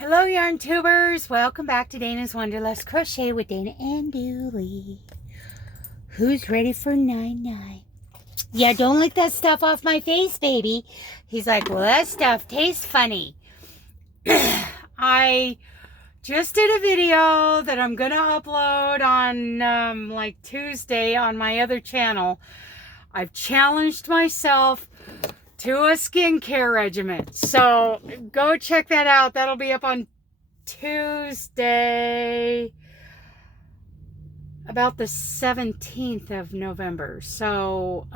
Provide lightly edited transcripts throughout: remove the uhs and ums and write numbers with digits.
Hello, yarn tubers. Welcome back to Dana's Wanderlust Crochet with Dana and Dooley. Who's ready for 9-9? Yeah, don't lick that stuff off my face, baby. He's like, well, that stuff tastes funny. I just did a video that I'm going to upload on like Tuesday on my other channel. I've challenged myself to a skincare regimen. So go check that out. That'll be up on Tuesday, about the 17th of November. So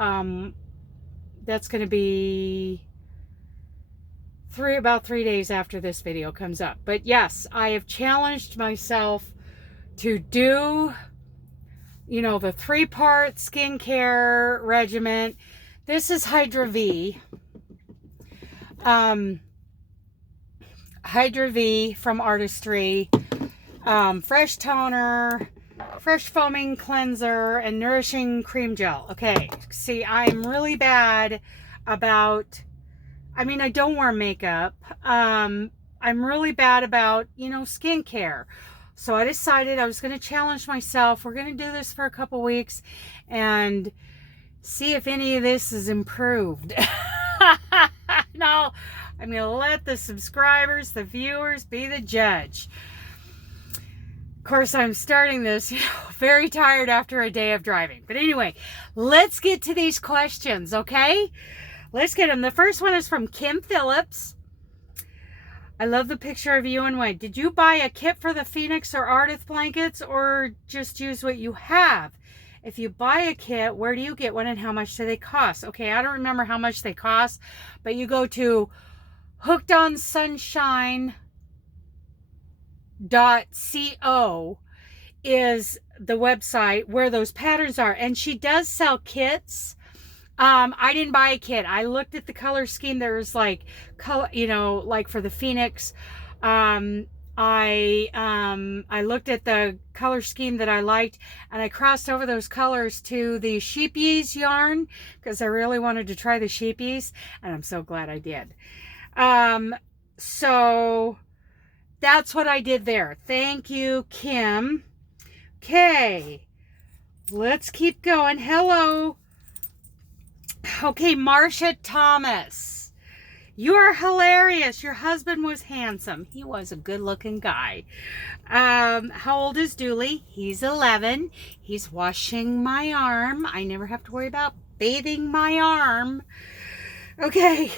that's going to be about 3 days after this video comes up. But yes, I have challenged myself to do, the 3-part skincare regimen. This is Hydra V. Hydra V from Artistry. Fresh toner, fresh foaming cleanser, and nourishing cream gel. Okay, see, I'm really bad about, I don't wear makeup. I'm really bad about, skincare. So I decided I was going to challenge myself. We're going to do this for a couple weeks and see if any of this is improved. No, I'm going to let the subscribers, the viewers, be the judge. Of course, I'm starting this, very tired after a day of driving. But anyway, let's get to these questions, okay? Let's get them. The first one is from Kim Phillips. I love the picture of you and Wayne. Did you buy a kit for the Phoenix or Ardith blankets or just use what you have? If you buy a kit, where do you get one and how much do they cost? Okay, I don't remember how much they cost, but you go to hookedonsunshine.co is the website where those patterns are. And she does sell kits. I didn't buy a kit. I looked at the color scheme. There's like color, like for the Phoenix. I looked at the color scheme that I liked, and I crossed over those colors to the Sheepies yarn because I really wanted to try the Sheepies, and I'm so glad I did. So that's what I did there. Thank you, Kim. Okay, let's keep going. Hello. Okay, Marcia Thomas. You are hilarious. Your husband was handsome. He was a good-looking guy. How old is Dooley? He's 11. He's washing my arm. I never have to worry about bathing my arm. Okay.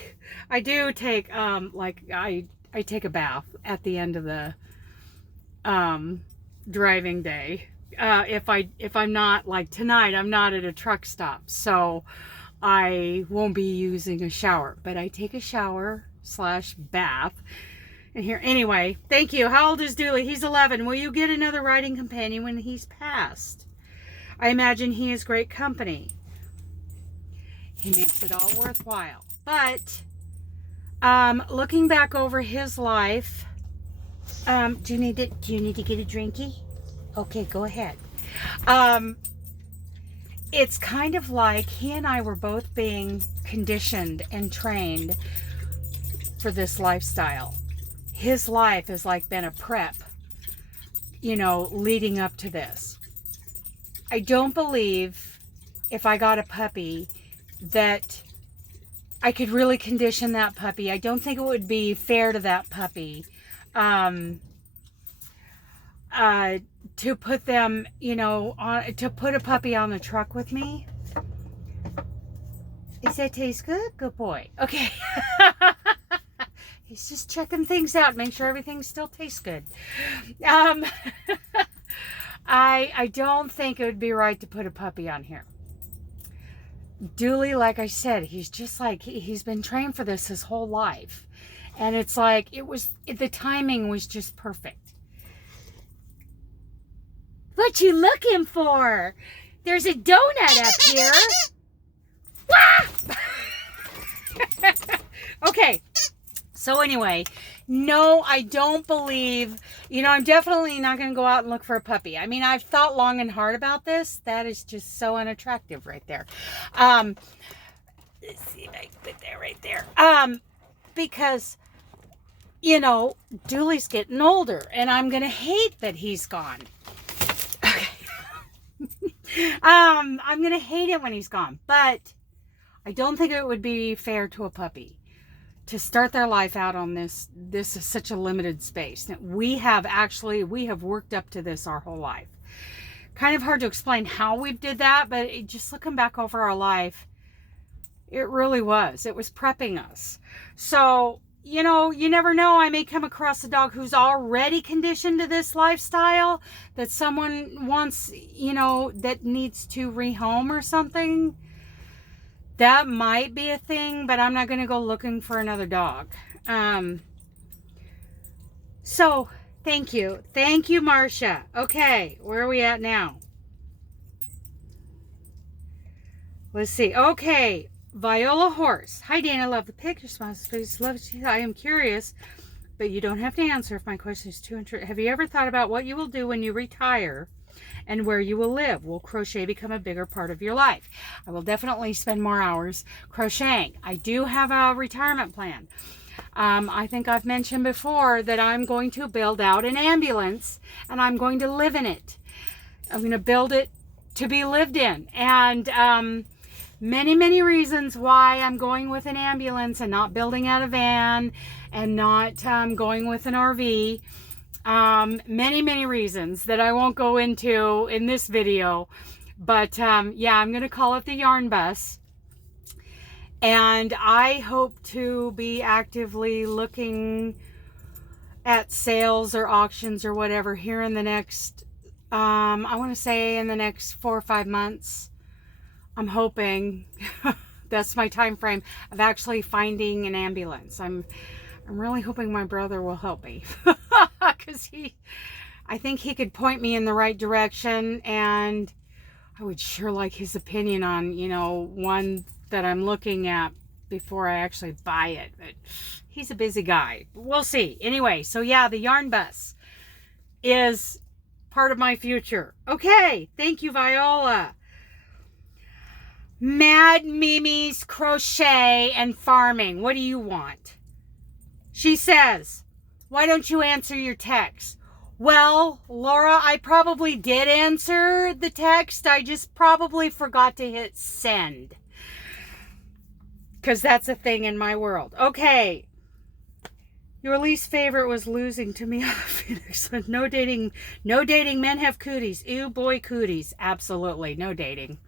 I do take, I take a bath at the end of the driving day. If I'm not, like tonight, I'm not at a truck stop. So I won't be using a shower, but I take a shower / bath. And here, anyway, thank you. How old is Dooley? He's 11. Will you get another riding companion when he's passed? I imagine he is great company. He makes it all worthwhile. But looking back over his life, do you need to get a drinky? Okay, go ahead. It's kind of like he and I were both being conditioned and trained for this lifestyle. His life has like been a prep, leading up to this. I don't believe if I got a puppy that I could really condition that puppy. I don't think it would be fair to that puppy to put them, to put a puppy on the truck with me. Does that taste good? Good boy. Okay. He's just checking things out, make sure everything still tastes good. I don't think it would be right to put a puppy on here. Dooley, like I said, he's just like, he's been trained for this his whole life. And it's like, the timing was just perfect. What you looking for? There's a donut up here. Okay. So anyway, no, I don't believe, I'm definitely not going to go out and look for a puppy. I've thought long and hard about this. That is just so unattractive right there. Let's see if I can put that right there. Because you know, Dooley's getting older and I'm going to hate that he's gone. Okay. I'm going to hate it when he's gone, but I don't think it would be fair to a puppy to start their life out on this. This is such a limited space. We have worked up to this our whole life. Kind of hard to explain how we did that, but just looking back over our life, it really was. It was prepping us. So, you know, you never know. I may come across a dog who's already conditioned to this lifestyle that someone wants, you know, that needs to rehome or something. That might be a thing, but I'm not going to go looking for another dog. So, thank you. Thank you, Marcia. Okay, where are we at now? Let's see. Okay. Viola Horse. Hi, Dana. Love the pic. Your response, please. Love it. I am curious, but you don't have to answer if my question is too interesting. Have you ever thought about what you will do when you retire and where you will live? Will crochet become a bigger part of your life? I will definitely spend more hours crocheting. I do have a retirement plan. I think I've mentioned before that I'm going to build out an ambulance and I'm going to live in it. I'm going to build it to be lived in. And, many reasons why I'm going with an ambulance and not building out a van and not going with an RV. Many reasons that I won't go into in this video. But yeah, I'm going to call it the Yarn Bus. And I hope to be actively looking at sales or auctions or whatever here in the next, I want to say in the next 4 or 5 months. I'm hoping that's my time frame of actually finding an ambulance. I'm really hoping my brother will help me because I think he could point me in the right direction, and I would sure like his opinion on, you know, one that I'm looking at before I actually buy it. But he's a busy guy. We'll see. Anyway, so yeah, the Yarn Bus is part of my future. Okay, thank you, Viola. Mad Mimi's Crochet and Farming. What do you want? She says, why don't you answer your text? Well, Laura, I probably did answer the text. I just probably forgot to hit send. Because that's a thing in my world. Okay. Your least favorite was losing to me on Phoenix. No dating. No dating. Men have cooties. Ew, boy, cooties. Absolutely. No dating.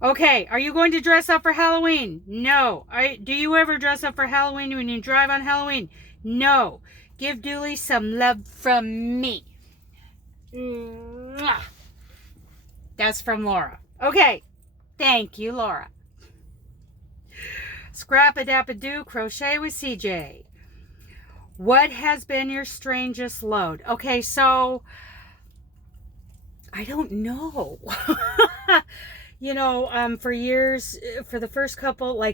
Okay, are you going to dress up for Halloween? No. Do you ever dress up for Halloween when you drive on Halloween? No. Give Dooley some love from me. Mwah. That's from Laura. Okay, thank you, Laura. Scrap-a-dap-a-doo, crochet with CJ. What has been your strangest load? Okay, so I don't know. You know, for years, for the first couple, my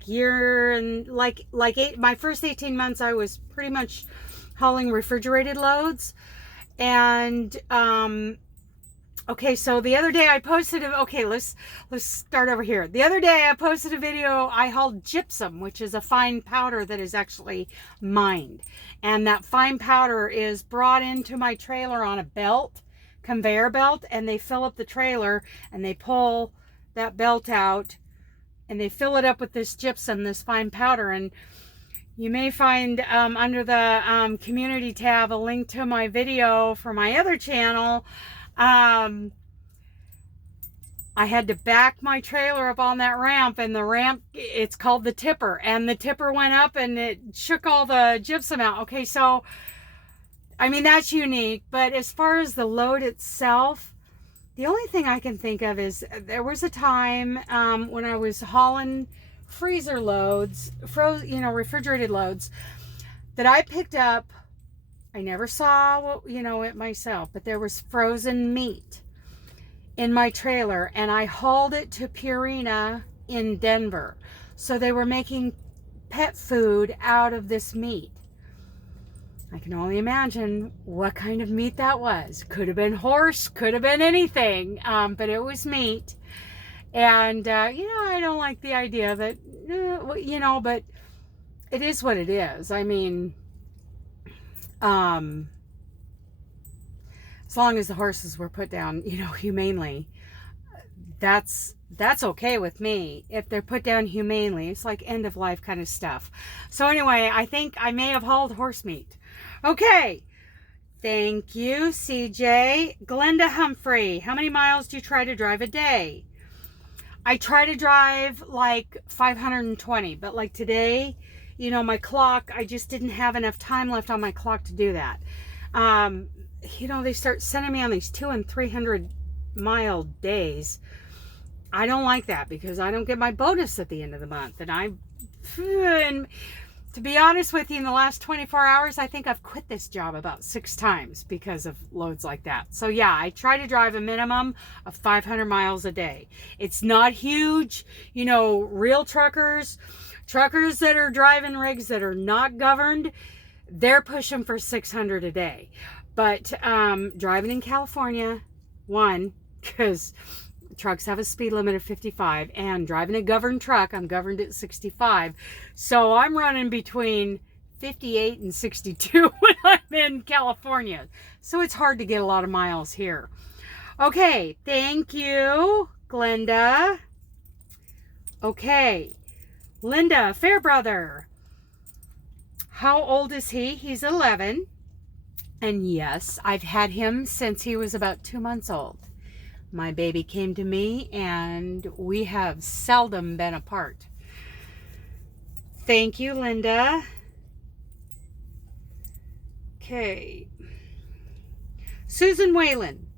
first 18 months, I was pretty much hauling refrigerated loads. And, okay, so the other day I posted, let's start over here. The other day I posted a video, I hauled gypsum, which is a fine powder that is actually mined. And that fine powder is brought into my trailer on a conveyor belt, and they fill up the trailer and they pull that belt out and they fill it up with this gypsum, this fine powder. And you may find under the community tab a link to my video for my other channel. I had to back my trailer up on that ramp, and the ramp, it's called the tipper, and the tipper went up and it shook all the gypsum out. Okay, so I mean, that's unique. But as far as the load itself, the only thing I can think of is there was a time when I was hauling freezer loads, refrigerated loads, that I picked up. I never saw it myself, but there was frozen meat in my trailer, and I hauled it to Purina in Denver. So they were making pet food out of this meat. I can only imagine what kind of meat that was. Could have been horse, could have been anything, but it was meat. And, I don't like the idea that, but it is what it is. I mean, Um, as long as the horses were put down, humanely, that's okay with me. If they're put down humanely, it's like end of life kind of stuff. So anyway, I think I may have hauled horse meat. Okay. Thank you, CJ. Glenda Humphrey, how many miles do you try to drive a day? I try to drive like 520, but like today, my clock, I just didn't have enough time left on my clock to do that. They start sending me on these 200 and 300 mile days. I don't like that because I don't get my bonus at the end of the month. And to be honest with you, in the last 24 hours, I think I've quit this job about 6 times because of loads like that. So yeah, I try to drive a minimum of 500 miles a day. It's not huge. Real truckers that are driving rigs that are not governed, they're pushing for 600 a day. But driving in California, because trucks have a speed limit of 55, and driving a governed truck, I'm governed at 65. So I'm running between 58 and 62 when I'm in California. So it's hard to get a lot of miles here. Okay, thank you, Glenda. Okay, Linda Fairbrother. How old is he? He's 11. And yes, I've had him since he was about 2 months old. My baby came to me and we have seldom been apart. Thank you, Linda. Okay. Susan Whalen.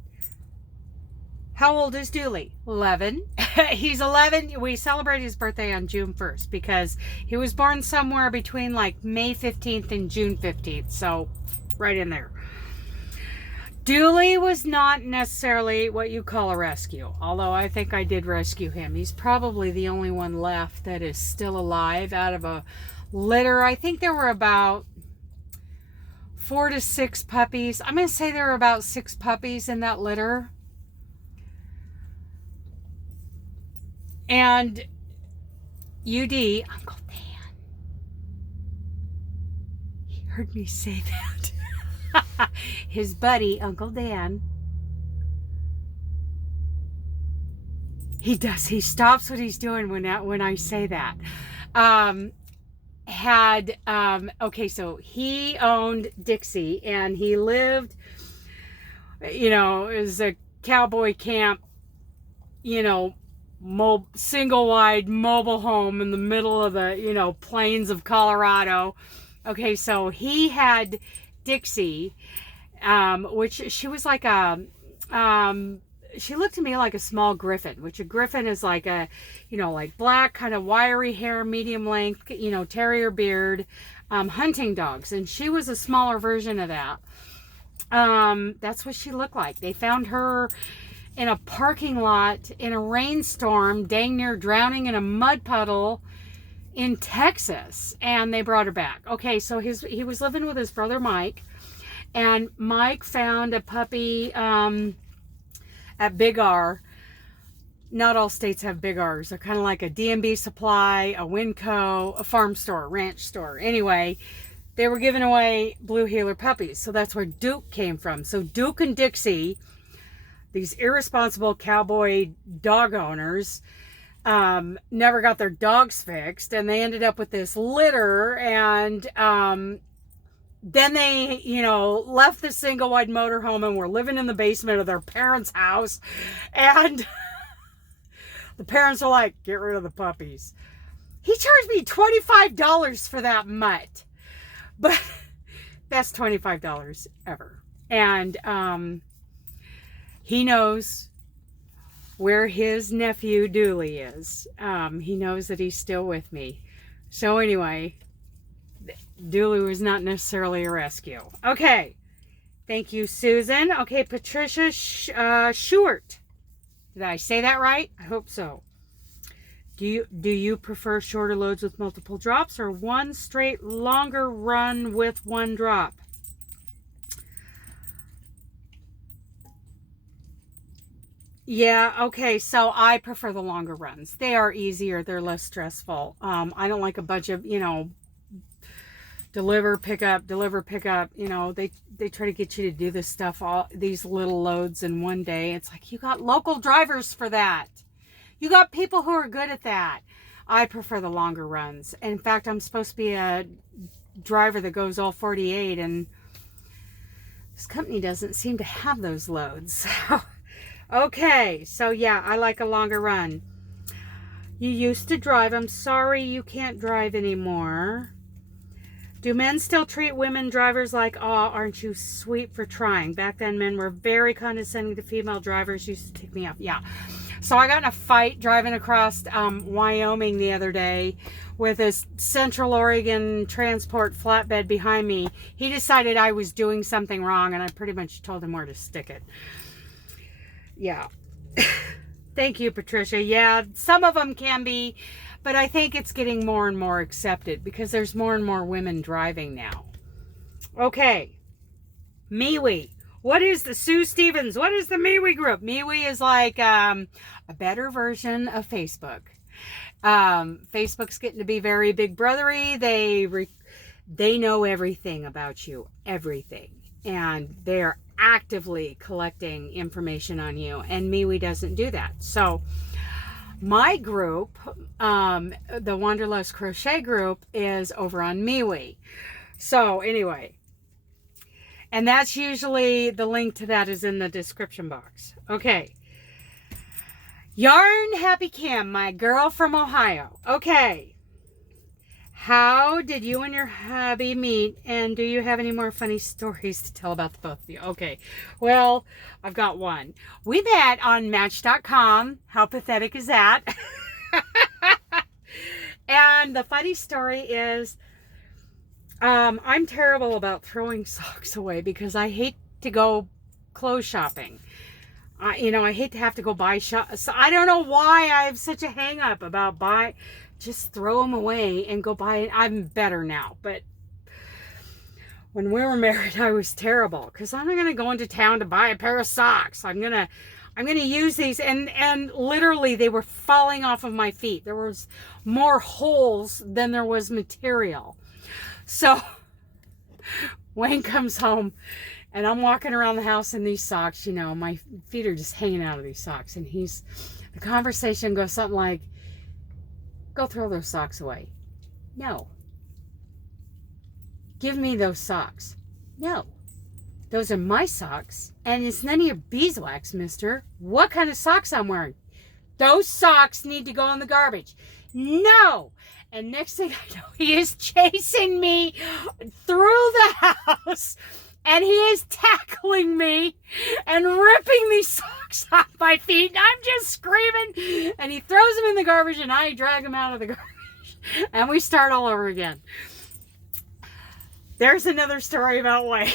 How old is Dooley? 11. He's 11. We celebrate his birthday on June 1st because he was born somewhere between like May 15th and June 15th. So right in there. Dooley was not necessarily what you call a rescue, although I think I did rescue him. He's probably the only one left that is still alive out of a litter. I think there were about 4 to 6 puppies. I'm going to say there were about 6 puppies in that litter. And UD, Uncle Dan, he heard me say that. His buddy, Uncle Dan, he stops what he's doing when I say that. Okay, so he owned Dixie, and he lived, as a cowboy camp, single wide mobile home in the middle of the, plains of Colorado. Okay, so he had Dixie, which she was like she looked to me like a small griffin, which a griffin is like a, like black, kind of wiry hair, medium length, terrier beard, hunting dogs. And she was a smaller version of that. That's what she looked like. They found her in a parking lot in a rainstorm, dang near drowning in a mud puddle in Texas, and they brought her back. Okay, so he was living with his brother Mike, and Mike found a puppy at Big R. Not all states have Big R's. They're kind of like a D&B Supply, a Winco, a farm store, ranch store. Anyway, they were giving away blue heeler puppies, so that's where Duke came from. So Duke and Dixie, these irresponsible cowboy dog owners, never got their dogs fixed, and they ended up with this litter, and then they, left the single wide motorhome and were living in the basement of their parents' house, and the parents were like, get rid of the puppies. He charged me $25 for that mutt, but best $25 ever. And he knows where his nephew Dooley is. He knows that he's still with me. So anyway, Dooley was not necessarily a rescue. Okay. Thank you, Susan. Okay, Patricia Short. Did I say that right? I hope so. Do you prefer shorter loads with multiple drops, or one straight longer run with one drop? Yeah, okay, so I prefer the longer runs. They are easier, they're less stressful. I don't like a bunch of, deliver, pick up, deliver, pick up. You know, they try to get you to do this stuff, all these little loads in one day. It's like, you got local drivers for that. You got people who are good at that. I prefer the longer runs. In fact, I'm supposed to be a driver that goes all 48, and this company doesn't seem to have those loads. Okay, so yeah, I like a longer run. You used to drive. I'm sorry you can't drive anymore. Do men still treat women drivers like, oh, aren't you sweet for trying? Back then, men were very condescending to female drivers. Used to take me up. Yeah. So I got in a fight driving across Wyoming the other day with this Central Oregon transport flatbed behind me. He decided I was doing something wrong, and I pretty much told him where to stick it. Yeah. Thank you, Patricia. Yeah, some of them can be, but I think it's getting more and more accepted because there's more and more women driving now. Okay. MeWe. What is the Sue Stevens? What is the MeWe group? MeWe is like a better version of Facebook. Facebook's getting to be very big brothery. They know everything about you, everything, and they're actively collecting information on you, and MeWe doesn't do that. So my group, the Wanderlust Crochet group, is over on MeWe. So anyway, and that's usually, the link to that is in the description box. Okay. Yarn Happy Kim, my girl from Ohio. Okay. How did you and your hubby meet, and do you have any more funny stories to tell about the both of you? Okay. Well, I've got one. We met on Match.com. How pathetic is that? And the funny story is, I'm terrible about throwing socks away because I hate to go clothes shopping. You know, I hate to have to go buy So I don't know why I have such a hang up about just throw them away and go buy it. I'm better now, but when we were married, I was terrible because I'm not going to go into town to buy a pair of socks. I'm going to use these, and literally they were falling off of my feet. There was more holes than there was material. So Wayne comes home, and I'm walking around the house in these socks. You know, my feet are just hanging out of these socks. And the conversation goes something like, go throw those socks away. No. Give me those socks. No. Those are my socks. And it's none of your beeswax, mister. What kind of socks I'm wearing? Those socks need to go in the garbage. No. And next thing I know, he is chasing me through the house, and he is tackling me and ripping these socks off my feet. And I'm just screaming, and he throws them in the garbage, and I drag them out of the garbage, and we start all over again. There's another story about Wayne.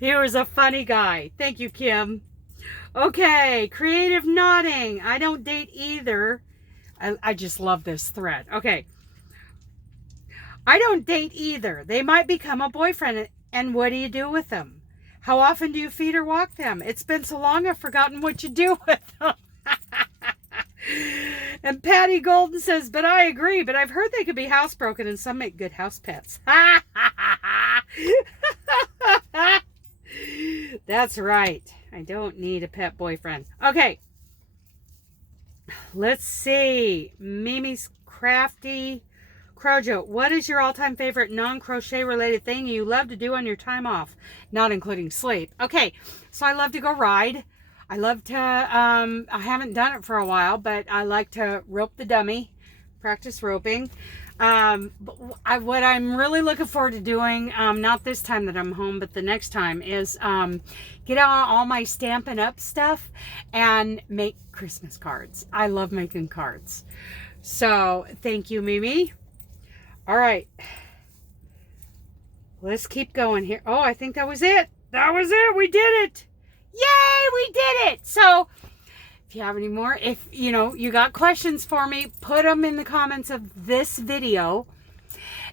He was a funny guy. Thank you, Kim. Okay, creative nodding. I don't date either. I just love this thread. Okay. I don't date either. They might become a boyfriend, and what do you do with them? How often do you feed or walk them? It's been so long I've forgotten what you do with them. And Patty Golden says, but I agree, but I've heard they could be housebroken and some make good house pets. That's right. I don't need a pet boyfriend. Okay. Let's see. Mimi's Crafty Crojo. What is your all-time favorite non-crochet related thing you love to do on your time off? Not including sleep. Okay. So I love to go ride. I love to, I haven't done it for a while, but I like to rope the dummy, practice roping. What I'm really looking forward to doing, not this time that I'm home, but the next time, is get out all my Stampin' Up stuff and make Christmas cards. I love making cards. So thank you, Mimi. All right. Let's keep going here. Oh, I think that was it. That was it. We did it. Yay, we did it. So if you have any more, if you got questions for me, put them in the comments of this video,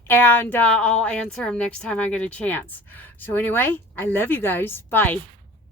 and I'll answer them next time I get a chance. So anyway, I love you guys. Bye.